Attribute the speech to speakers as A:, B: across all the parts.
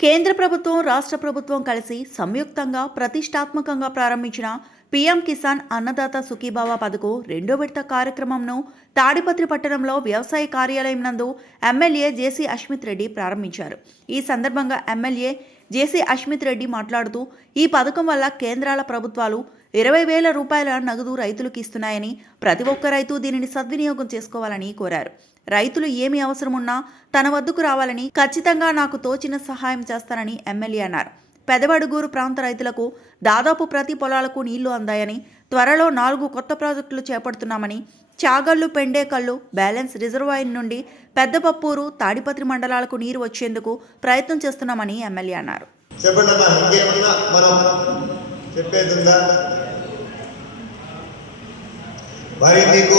A: కేంద్ర ప్రభుత్వం రాష్ట్ర ప్రభుత్వం కలిసి సంయుక్తంగా ప్రతిష్టాత్మకంగా ప్రారంభించిన పీఎం కిసాన్ అన్నదాత సుఖీభావ పథకం రెండో విడత కార్యక్రమంను తాడిపత్రి పట్టణంలో వ్యవసాయ కార్యాలయం నందు ఎమ్మెల్యే జేసీ అష్మిత్ రెడ్డి ప్రారంభించారు. ఈ సందర్భంగా ఎమ్మెల్యే జేసీ అష్మిత్ రెడ్డి మాట్లాడుతూ ఈ పథకం వల్ల కేంద్రాల ప్రభుత్వాలు ఇరవై వేల రూపాయల నగదు రైతులకు ఇస్తున్నాయని ప్రతి ఒక్క రైతు దీనిని సద్వినియోగం చేసుకోవాలని కోరారు. రైతులు ఏమి అవసరమున్నా తన వద్దకు రావాలని ఖచ్చితంగా నాకు తోచిన సహాయం చేస్తానని ఎమ్మెల్యే అన్నారు. పెదవడుగూరు ప్రాంత రైతులకు దాదాపు ప్రతి పొలాలకు నీళ్ళు అందాయని త్వరలో నాలుగు కొత్త ప్రాజెక్టులు చేపడుతున్నామని చాగల్లు పెండేకల్లు బ్యాలెన్స్ రిజర్వాయర్ నుండి పెద్దపప్పూరు తాడిపత్రి మండలాలకు నీరు వచ్చేందుకు ప్రయత్నం చేస్తున్నామని ఎమ్మెల్యే అన్నారు.
B: మరి నీకు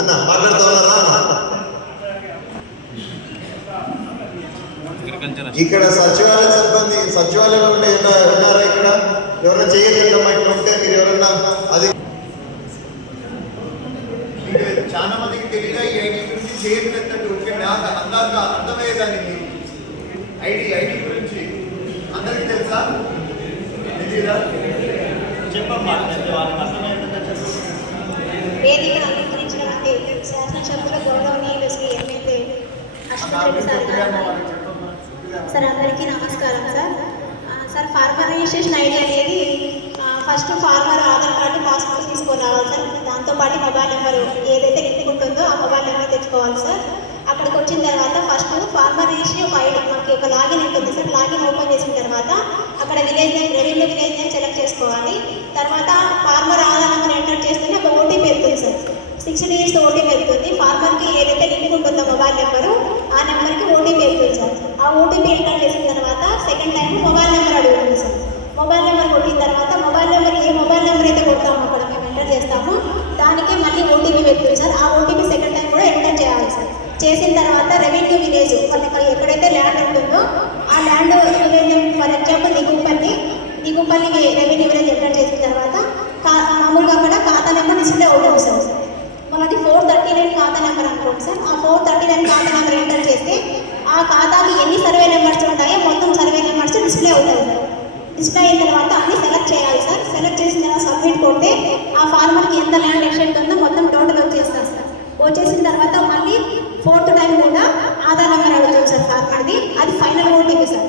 B: అన్న మాట్లాడుతా ఉన్నారా అన్న ఇక్కడ సచివాలయ సిబ్బంది సచివాలయంలో ఉండే ఉన్న- ఉన్నారా ఇక్కడ? ఎవరైనా ఇట్లా ఉంటే మీరు ఎవరన్నా అది
C: చాలా మందికి తెలియదు ఈ ఐడి గురించి? చేయట్లేదు నాకు అందాక అర్థమయ్యేదానికి ఐడి ఐడి గురించి. అందరికీ తెలుసా? తెలీదా చెప్పమ్మా. వాళ్ళకి అర్థమయ్యేదంటే చెప్పు
D: వేదిక అలంకరించినటువంటి శాసనసభ్యుల గౌరవనీయులు Shri MLA Ashwath sir garu. Sir అందరికీ నమస్కారం sir. Sir farmer registration ID అనేది first farmer Aadhaar card passport తీసుకొని రావాలి సార్. దాంతోపాటు మొబైల్ నెంబర్ ఏదైతే లింక్ ఉంటుందో ఆ మొబైల్ నెంబర్ తెచ్చుకోవాలి సార్. అక్కడికి వచ్చిన తర్వాత ఫస్ట్ ఫార్మర్ రిజిస్ట్రేషన్ ఒక ఐడి మనకి ఒక లాగిన్ ఉంటుంది సార్. లాగిన్ ఓపెన్ చేసిన తర్వాత అక్కడ village name revenue village name select చేసుకోవాలి. తర్వాత ఫార్మర్ ఆధార్ నెంబర్ ఎంటర్ చేస్తేనే ఒక ఓటీపీ వెళ్తుంది సార్. సిక్స్ డిజిట్స్ ఓటీపీ వెళ్తుంది. ఫార్మర్కి ఏదైతే లింక్ ఉంటుందో మొబైల్ నెంబరు ఆ నెంబర్కి ఓటీపీ వెళ్తుంది సార్. ఆ ఓటీపీ ఎంటర్ చేసిన తర్వాత సెకండ్ టైం మొబైల్ నెంబర్ అడుగుతుంది సార్. మొబైల్ నెంబర్ కొట్టిన తర్వాత మొబైల్ నెంబర్ ఏ మొబైల్ నెంబర్ అయితే కొడతామో అక్కడ మేము ఎంటర్ చేస్తామో. దానికి మళ్ళీ ఓటీపీ వెళ్తుంది సార్. ఆ ఓటీపీ సెకండ్ టైం కూడా ఎంటర్ చేయాలి సార్. చేసిన తర్వాత రెవెన్యూ విలేజ్ వాళ్ళకి ఎక్కడైతే ల్యాండ్ ఉంటుందో ఆ land for example Digupalli Digupalli revenue village enter చేసిన తర్వాత కా- మామూలుగా అక్కడ ఖాతా నెంబర్ డిస్ప్లే అవుతుంది సార్. మనది ఫోర్ థర్టీ నైన్ ఖాతా నెంబర్ అనుకోండి సార్. ఆ ఫోర్ థర్టీ నైన్ ఖాతా నెంబర్ ఎంటర్ చేస్తే ఆ ఖాతాకి ఎన్ని సర్వే నెంబర్స్ ఉంటాయో మొత్తం సర్వే నెంబర్స్ డిస్ప్లే అవుతాయి. సార్ డిస్ప్లే అయిన తర్వాత అన్ని సెలెక్ట్ చేయాలి సార్. సెలెక్ట్ చేసిన తర్వాత సబ్మిట్ కొడితే ఆ ఫార్మర్కి ఎంత ల్యాండ్ ఎక్స్టెంట్ ఉందో మొత్తం టోటల్ వచ్చేస్తారు సార్. వచ్చేసిన తర్వాత మళ్ళీ ఫోర్త్ టైం కూడా ఆధార్ నెంబర్ అడుగుతాం సార్ ఫార్మర్ది అది ఫైనల్ ఓటీపీ సార్.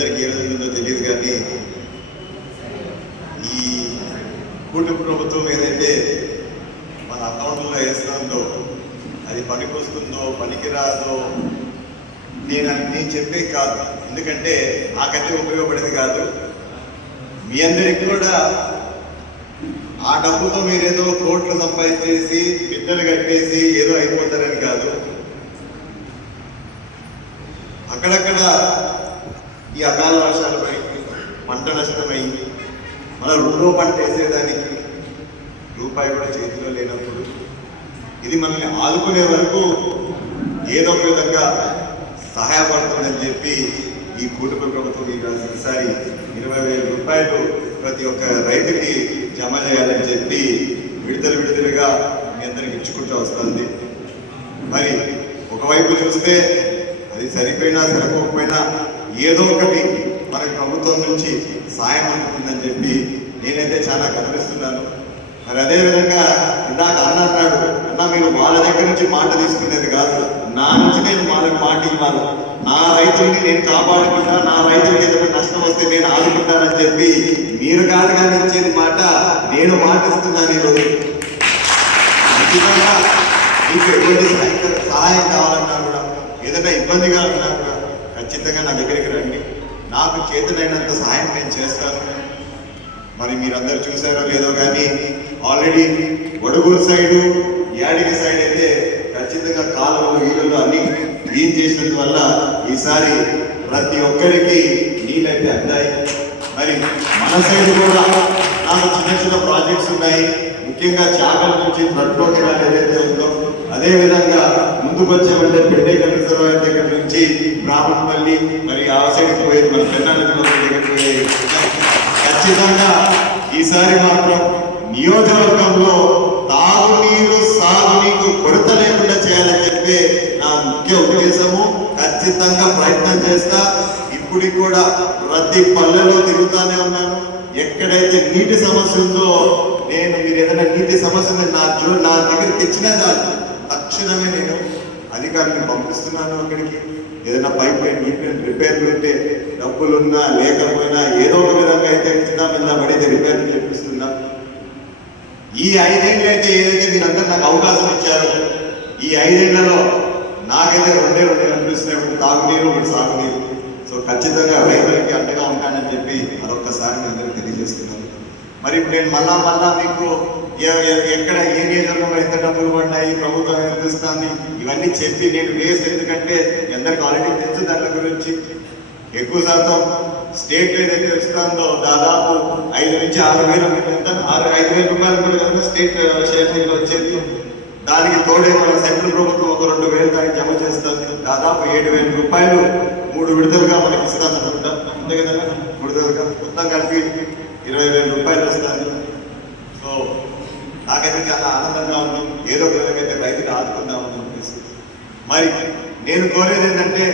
B: అందరికీ ఏ విధంగా ఉందో తెలియదు కానీ ఈ కూటమి ప్రభుత్వం ఏదైతే మన అకౌంట్లో వేస్తుందో అది పనికొస్తుందో పనికిరాదో నేను నేను చెప్పేది కాదు. ఎందుకంటే నాకైతే ఉపయోగపడేది కాదు. మీ అందరికి కూడా ఆ డబ్బుతో మీరేదో కోట్లు సంపాదించేసి బిడ్డలు కట్టేసి ఏదో అయిపోతారని కాదు. అక్కడక్కడ ఈ అకాల వర్షాలపై పంట నష్టమై మన రెండో పంట వేసేదానికి రూపాయి కూడా చేతిలో లేనప్పుడు ఇది మనల్ని ఆదుకునే వరకు ఏదో ఒక విధంగా సహాయపడుతుందని చెప్పి ఈ కూటమి ప్రభుత్వం ఈసారి ఇరవై వేల రూపాయలు ప్రతి ఒక్క రైతుకి జమ చేయాలని చెప్పి విడుదల విడుదలగా మీ అందరికి ఇచ్చుకుంటూ వస్తుంది. మరి ఒకవైపు చూస్తే అది సరిపోయినా సరిపోకపోయినా ఏదో ఒకటి మనకి ప్రభుత్వం నుంచి సాయం అందుతుందని చెప్పి నేనైతే చాలా గర్విస్తున్నాను. మరి అదేవిధంగా ఇందాక అన్న అన్నాడు అన్న మీరు వాళ్ళ దగ్గర నుంచి మాట తీసుకునేది కాదు. నా నుంచి నేను వాళ్ళకి మాట ఇవ్వాలి. నా రైతుల్ని నేను కాపాడుకుంటా నా రైతులకి ఏదైనా నష్టం వస్తే నేను ఆదుకుంటానని చెప్పి మీరు కాదు కానీ ఇచ్చేది మాట నేను మాటిస్తున్నాను ఈరోజు. ఖచ్చితంగా మీకు ఎటువంటి సహాయం సహాయం కావాలన్నా కూడా ఏదైనా ఇబ్బందిగా ఉన్నా కూడా ఖచ్చితంగా నా దగ్గరికి రండి. నాకు చేతులైనంత సహాయం నేను చేస్తాను మరి మీరందరూ చూసారో లేదో కానీ already Vadugur side Yadiki side అయితే ఖచ్చితంగా కాలువలు ఈలులు అన్ని క్లీన్ చేసినందువల్ల ఈసారి ప్రతి ఒక్కరికి నీళ్ళైతే అందాయి. మరి మన సైడ్ కూడా నాకు చిన్న చిన్న ప్రాజెక్ట్స్ ఉన్నాయి. ముఖ్యంగా చాకల నుంచి ఫ్లడ్ కెనాల్ ఏదైతే ఉందో అదే విధంగా ముందుకు వచ్చామంటే పెండేక రిజర్వాయర్ దగ్గర నుంచి బ్రాహ్మణపల్లి మరి ఆ సైడ్ పోయేది మన పెన్నా నదిలో దగ్గర పోయేది ఖచ్చితంగా ఈసారి మాత్రం నియోజకవర్గంలో తాగునీరు సాగునీరు కొరత లేకుండా చేయాలని చెప్పి నా ముఖ్య ఉద్దేశము. ఖచ్చితంగా ప్రయత్నం చేస్తా. ఇప్పటికి కూడా ప్రతి పల్లెలో తిరుగుతానే ఉన్నాను. ఎక్కడైతే నీటి సమస్య ఉందో నేను మీరు ఏదైనా నీటి సమస్య నా జో నా దగ్గర తెచ్చినా చాలు. తక్షణమే నేను అధికారులను పంపిస్తున్నాను అక్కడికి. ఏదైనా పైప్ లైన్ నీటి లైన్ రిపేర్లు ఉంటే డబ్బులున్నా లేకపోయినా ఏదో ఒక విధంగా అయితే కింద మీద పడితే రిపేర్లు చేపిస్తున్నా. ఈ ఐదేళ్ళు అయితే ఏదైతే మీరందరూ నాకు అవకాశం ఇచ్చారో ఈ ఐదేళ్ళలో నాకైతే రెండే రెండు కనిపిస్తున్నాయి. ఒకటి తాగునీరు ఒకటి సాగునీరు. సో ఖచ్చితంగా రైతులకి అండగా ఉంటానని చెప్పి మరొకసారి మీ తెలియజేస్తున్నాను మరి ఇప్పుడు నేను మళ్ళా మళ్ళా మీకు ఎక్కడ ఏ నియోజకవర్గంలో ఎంత డబ్బులు పడ్డాయి ప్రభుత్వం ఎంత ఇవన్నీ చెప్పి నేను వేస్ట్ ఎందుకంటే మీ అందరికి ఆల్రెడీ తెలుసు దాని గురించి. ఎక్కువ శాతం స్టేట్ ఏదైతే ఇస్తుందో దాదాపు ఐదు నుంచి ఆరు వేల ఎంత? ఆరు ఐదు వేల రూపాయలు కూడా కనుక స్టేట్ షేర్ నిధులు వచ్చేది. దానికి తోడే మన సెంట్రల్ ప్రభుత్వం ఒక రెండు వేలు దానికి జమ చేస్తుంది. దాదాపు ఏడు వేల రూపాయలు మూడు విడుదలుగా మనకి ఇస్తుంది అనుకుంటా అంతే కదా విడుదలుగా మొత్తం కలిపి ఇరవై వేల రూపాయలు వస్తుంది సో నాకైతే చాలా ఆనందంగా ఉంది. ఏదో ఒక విధంగా అయితే రైతుని ఆదుకుందామని చెప్పేసి మరి నేను కోరేది ఏంటంటే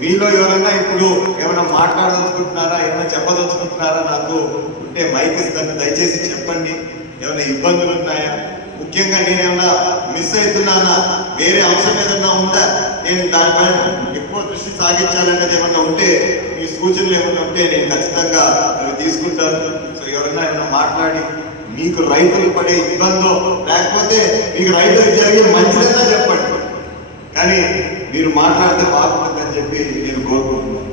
B: మీలో ఎవరైనా ఇప్పుడు ఏమైనా మాట్లాడదలుచుకుంటున్నారా ఏమైనా చెప్పదలుచుకుంటున్నారా నాకు? ఉంటే మైక్ ఇస్తాను. దయచేసి చెప్పండి. ఏమైనా ఇబ్బందులు ఉన్నాయా? ముఖ్యంగా నేనేమన్నా మిస్ అవుతున్నానా? వేరే అంశం ఏదన్నా ఉందా? నేను దానిపైన ఎక్కువ దృష్టి సాగించాలనేది ఏమన్నా ఉంటే సూచనలు ఏమైనా ఉంటే నేను ఖచ్చితంగా అవి తీసుకుంటాను. సో ఎవరన్నా ఏమైనా మాట్లాడి మీకు రైతులు పడే ఇబ్బందో లేకపోతే మీకు రైతులకు జరిగే మంచిదన్నా చెప్పండి. కానీ మీరు మాట్లాడితే బాగుంటుందని చెప్పి నేను కోరుకుంటున్నాను.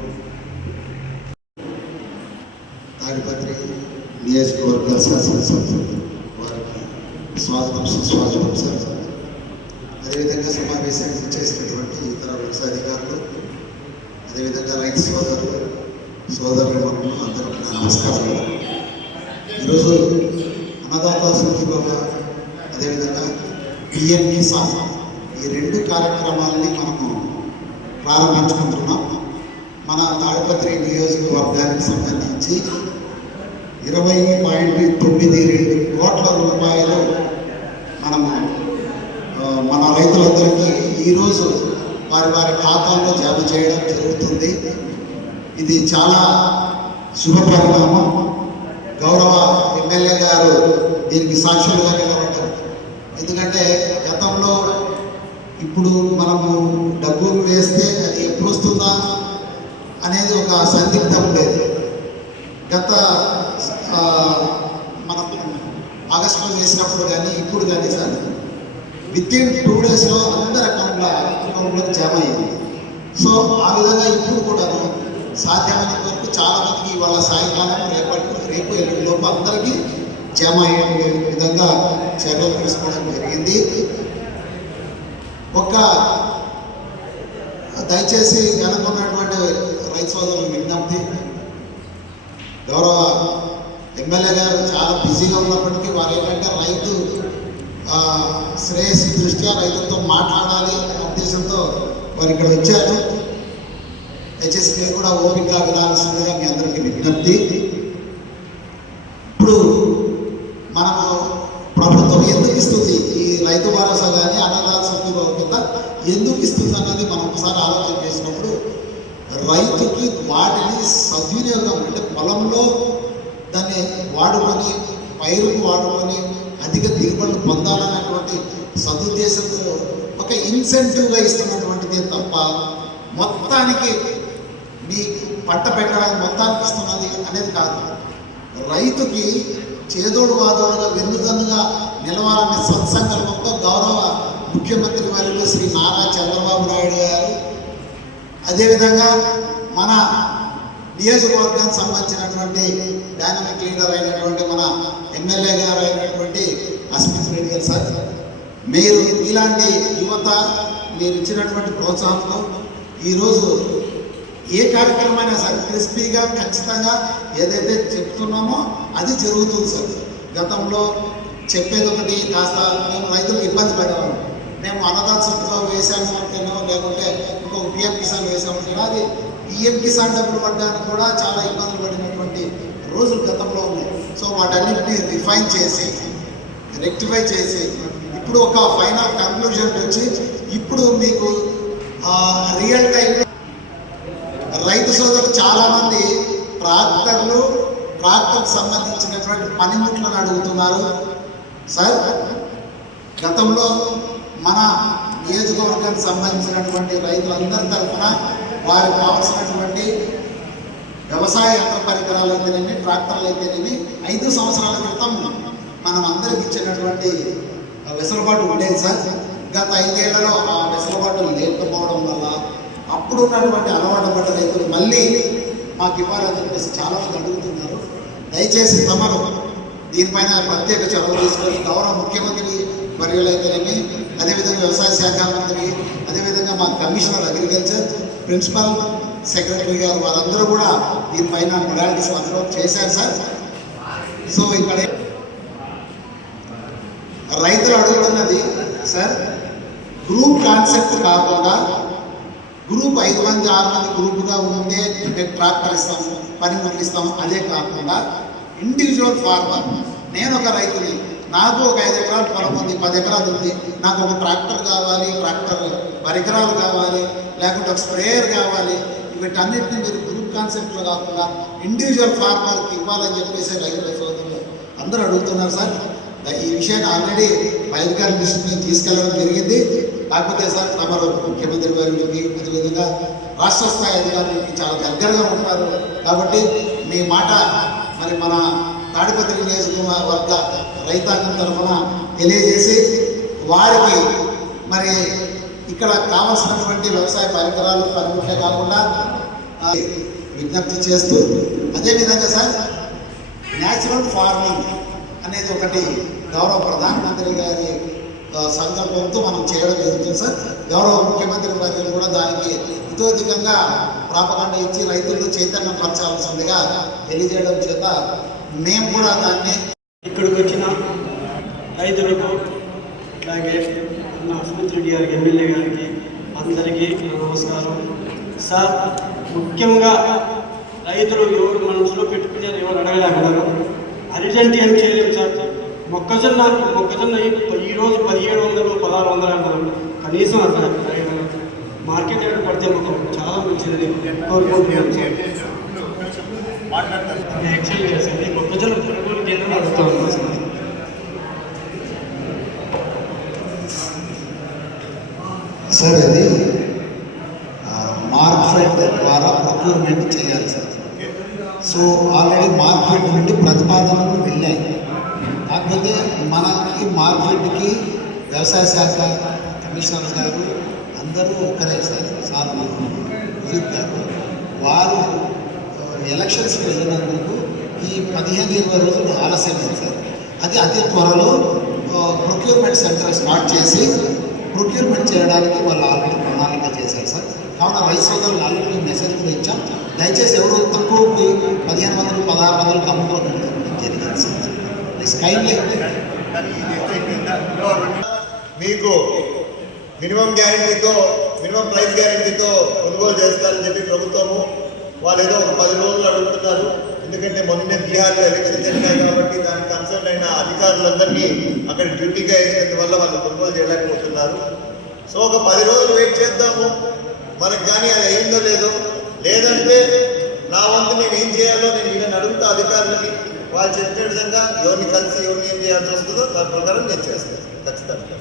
E: తాడిపత్రి నియోజకవర్గ శాసనసభ్యులు వారికి స్వాగతం సుస్వాగతం సార్ అదేవిధంగా సమావేశానికి చేసినటువంటి ఇతర వ్యవసాయ అధికారులు అదేవిధంగా రైతు సోదరులు సోదరులు అందరికీ నా నమస్కారాలు. ఈరోజు అన్నదాత సంక్షేమ అదేవిధంగా పిఎం కిసాన్ ఈ రెండు కార్యక్రమాలని మనము ప్రారంభించుకుంటున్నాం. మన తాడిపత్రి నియోజకవర్గానికి సంబంధించి ఇరవై పాయింట్ తొమ్మిది రెండు కోట్ల రూపాయలు మనము మన రైతులందరికీ ఈరోజు వారి వారి ఖాతాల్లో జమ చేయడం జరుగుతుంది. ఇది చాలా శుభ పరిణామం. గౌరవ ఎమ్మెల్యే గారు దీనికి సాక్షులుగా నిలబడ్డారు. ఎందుకంటే గతంలో ఇప్పుడు మనము డబ్బు వేస్తే అది ఎప్పుడు వస్తుందా అనేది ఒక సందిగ్ధం లేదు గత మనం ఆగస్టులో వేసినప్పుడు కానీ ఇప్పుడు కానీ సార్ విత్ ఇన్ టూ డేస్లో అందరి అకౌంట్ల అకౌంట్లోకి జామ అయ్యింది. సో ఆ విధంగా ఇప్పుడు కూడాను సాధ్యమైనంత వరకు చాలా మందికి వాళ్ళ సాయంకాలం రేపటి రేపు ఎల్లుండి లోపు అందరికీ జమ అయ్యే విధంగా చర్యలు తీసుకోవడం జరిగింది. ఒక దయచేసి వెనుకున్నటువంటి రైతు సోదరులు విజ్ఞప్తి గౌరవ ఎమ్మెల్యే గారు చాలా బిజీగా ఉన్నప్పటికీ వారు ఏంటంటే రైతు శ్రేయస్సు దృష్ట్యా రైతులతో మాట్లాడాలి అనే ఉద్దేశంతో వారు ఇక్కడ వచ్చారు. దయచేసి మీరు కూడా ఓపికగా వినాల్సిందిగా మీ అందరికీ విజ్ఞప్తి. ఇప్పుడు ఇస్తుంది? ఈ రైతు భరోసా కానీ అన్నదాత సుఖీభావ కింద ఎందుకు ఇస్తుంది అన్నది మనం ఒకసారి ఆలోచన చేసినప్పుడు రైతుకి వాటిని సద్వినియోగం అంటే పొలంలో దాన్ని వాడుకొని పైరుకు వాడుకొని అధిక దిగుబడులు పొందాలనేటువంటి సదుద్దేశంతో ఒక ఇన్సెంటివ్గా ఇస్తున్నటువంటిది తప్ప మొత్తానికి మీ పంట పెట్టడానికి మొత్తానికి ఇస్తున్నది అనేది కాదు. రైతుకి చేదోడు వాదోడుగా వెన్నుదన్నుగా నిలవాలనే సత్సంకల్పంతో గౌరవ ముఖ్యమంత్రి వారిలో శ్రీ నారా చంద్రబాబు నాయుడు గారు అదేవిధంగా మన నియోజకవర్గానికి సంబంధించినటువంటి డైనమిక్ లీడర్ అయినటువంటి మన ఎమ్మెల్యే గారు అయినటువంటి అస్మిత్ రెడ్డి గారు సార్ మీరు ఇలాంటి యువత మీరు ఇచ్చినటువంటి ప్రోత్సాహంతో ఈరోజు ఏ కార్యక్రమమైనా సార్ క్రిస్పీగా ఖచ్చితంగా ఏదైతే చెప్తున్నామో అది జరుగుతుంది సార్. గతంలో చెప్పేది ఒకటి కాస్త మేము రైతులకు ఇబ్బంది పడేవాళ్ళం. మేము అన్నదాత వేసాము అంటేనో లేకుంటే ఇంకొక పిఎం కిసాన్ వేసామంటేనో అది పిఎం కిసాన్ డబ్బులు పడ్డానికి కూడా చాలా ఇబ్బందులు పడినటువంటి రోజులు గతంలో ఉన్నాయి. సో వాటన్నింటినీ రిఫైన్ చేసి రెక్టిఫై చేసి ఇప్పుడు ఒక ఫైనల్ కంక్లూజన్కి వచ్చి ఇప్పుడు మీకు రియల్ టైం రైతు సోదరులు చాలామంది ట్రాక్టర్లు ట్రాక్టర్కి సంబంధించినటువంటి పనిముట్లను అడుగుతున్నారు. సార్ గతంలో మన నియోజకవర్గానికి సంబంధించినటువంటి రైతులందరి తరఫున వారికి కావాల్సినటువంటి వ్యవసాయ యంత్ర పరికరాలు అయితేనేమి ట్రాక్టర్లు అయితేనేమి ఐదు సంవత్సరాల క్రితం మనం అందరికి ఇచ్చినటువంటి వెసులుబాటు ఉండేది సార్. గత ఐదేళ్ళలో ఆ వెసులుబాటు లేకపోవడం వల్ల అప్పుడు ఉన్నటువంటి అలవాటు పడ్డ రైతులు మళ్ళీ మాకు ఇవ్వాలని చెప్పేసి చాలామంది అడుగుతున్నారు. దయచేసి తమరు దీనిపైన ప్రత్యేక చొరవ తీసుకొని గౌరవ ముఖ్యమంత్రి వర్యులైతేనేమి అదేవిధంగా వ్యవసాయ శాఖ మంత్రి అదేవిధంగా మా కమిషనర్ అగ్రికల్చర్ ప్రిన్సిపల్ సెక్రటరీ గారు వారందరూ కూడా దీనిపైన మొడాలిటీస్ అందరూ చేశారు సార్. సో ఇక్కడ రైతులు అడుగుతున్నది సార్ గ్రూప్ కాన్సెప్ట్ కాకుండా గ్రూప్ ఐదు మంది ఆరు మంది గ్రూపుగా ఉంటే మేము ట్రాక్టర్ ఇస్తాము పనిముట్లు ఇస్తాము అదే కాకుండా ఇండివిజువల్ ఫార్మర్ నేను ఒక రైతుని నాకు ఒక ఐదు ఎకరాలు పొలం ఉంది పది ఎకరాలు ఉంది నాకు ఒక ట్రాక్టర్ కావాలి ట్రాక్టర్ పరికరాలు కావాలి లేకుంటే ఒక స్ప్రేయర్ కావాలి వీటన్నిటిని మీరు గ్రూప్ కాన్సెప్ట్లో కాకుండా ఇండివిజువల్ ఫార్మర్కి ఇవ్వాలని చెప్పేసి రైతుల సోదరులు అందరూ అడుగుతున్నారు సార్. ఈ విషయాన్ని ఆల్రెడీ వైద్యకారి దృష్టికి తీసుకెళ్ళడం జరిగింది. కాకపోతే సార్ తమరు ముఖ్యమంత్రి వారికి అదేవిధంగా రాష్ట్ర స్థాయి అధికారులకి చాలా దగ్గరగా ఉంటారు. కాబట్టి మీ మాట మరి మన తాడిపత్రి నియోజకవర్గ రైతాంగం తరఫున తెలియజేసి వారికి మరి ఇక్కడ కావలసినటువంటి వ్యవసాయ పరికరాలు పనిముట్లే కాకుండా విజ్ఞప్తి చేస్తూ అదేవిధంగా సార్ న్యాచురల్ ఫార్మింగ్ అనేది ఒకటి గౌరవ ప్రధానమంత్రి గారి సంకల్పంతో మనం చేయడం జరుగుతుంది సార్ గౌరవ ముఖ్యమంత్రి వర్యులు కూడా దానికి ఇతోధికంగా ప్రాపకాండ ఇచ్చి రైతులను చైతన్యం పరచాల్సిందిగా తెలియజేయడం చేత మేము కూడా దాన్ని
F: ఇక్కడికి వచ్చిన రైతులకు అలాగే నా సుమిత్రెడ్డి గారికి ఎమ్మెల్యే గారికి అందరికీ నమస్కారం. సార్ ముఖ్యంగా రైతులు ఎవరు మనసులో పెట్టుకునేది ఎవరు అడగలేగలరు అర్జెంట్ ఏం చేయలేము సార్? మొక్కజొన్న మొక్కజొన్న ఈ రోజు పదిహేడు వందలు పదహారు వందలు అంటారు. కనీసం అట్లా మార్కెట్ రేట్ పడితే మాకు చాలా మంచిది కోరుకుంటున్నాను.
C: మాట్లాడతారు
F: మొక్కజొన్న కొనుగోలు కేంద్రం అడుగుతా ఉన్నాం సార్
E: సార్ అది మార్కెట్ ద్వారా ప్రొక్యూర్మెంట్ చేయాలి సార్. సో ఆల్రెడీ మార్కెట్ నుండి ప్రతిపాదనలు వెళ్ళాయి. కాకపోతే మనకి మార్కెట్కి వ్యవసాయ శాఖ కమిషనర్ గారు అందరూ ఒకరే సార్ సార్ విజిత్ గారు. వారు ఎలక్షన్స్ ఎలక్షన్స్కి వెళ్ళినందుకు ఈ పదిహేను ఇరవై రోజులు ఆలస్యమైంది సార్. అది అతి త్వరలో ప్రొక్యూర్మెంట్ సెంటర్ స్టార్ట్ చేసి ప్రొక్యూర్మెంట్ చేయడానికి వాళ్ళు ఆల్రెడీ ప్రణాళిక చేశారు సార్. కావున రైతు సోదరులు ఆల్రెడీ మెసేజ్ కూడా ఇచ్చాం. దయచేసి ఎవరు తక్కువ పదిహేను వందలు పదహారు వందలకు అమ్ముకోవడం జరిగింది సార్.
C: మీకు మినిమం గ్యారంటీతో మినిమం ప్రైస్ గ్యారంటీతో కొనుగోలు చేస్తారని చెప్పి ప్రభుత్వము వాళ్ళు ఏదో ఒక పది రోజులు అడుగుతున్నారు.
B: ఎందుకంటే మొన్న బీహార్లో ఎలక్షన్ జరిగాయి కాబట్టి దానికి కన్సర్న్ అయిన అధికారులందరినీ అక్కడ డ్యూటీగా వేసినందువల్ల వాళ్ళు కొనుగోలు చేయలేకపోతున్నారు. సో ఒక పది రోజులు వెయిట్ చేద్దాము. మనకు కానీ అది అయిందో లేదో లేదంటే నా వంతు నేను ఏం చేయాలో నేను ఈయన అడుగుతా అధికారులని వాళ్ళు చెప్పిన విధంగా ఎవరిని కలిసి ఎవరిని ఏం చేయాల్సి వస్తుందో దాని ప్రకారం నేను చేస్తాను. ఖచ్చితంగా.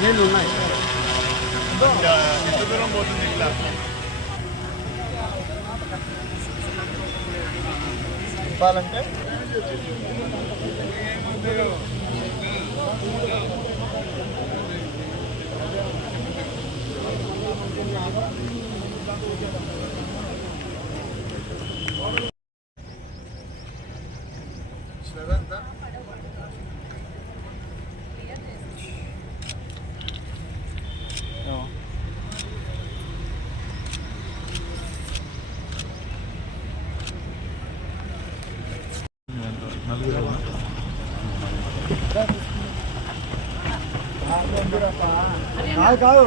F: నేను ఉన్నాయి
C: ఎంత దూరం పోతుంది ఇట్లా చెప్పాలంటే శ్రద్ధ కాదు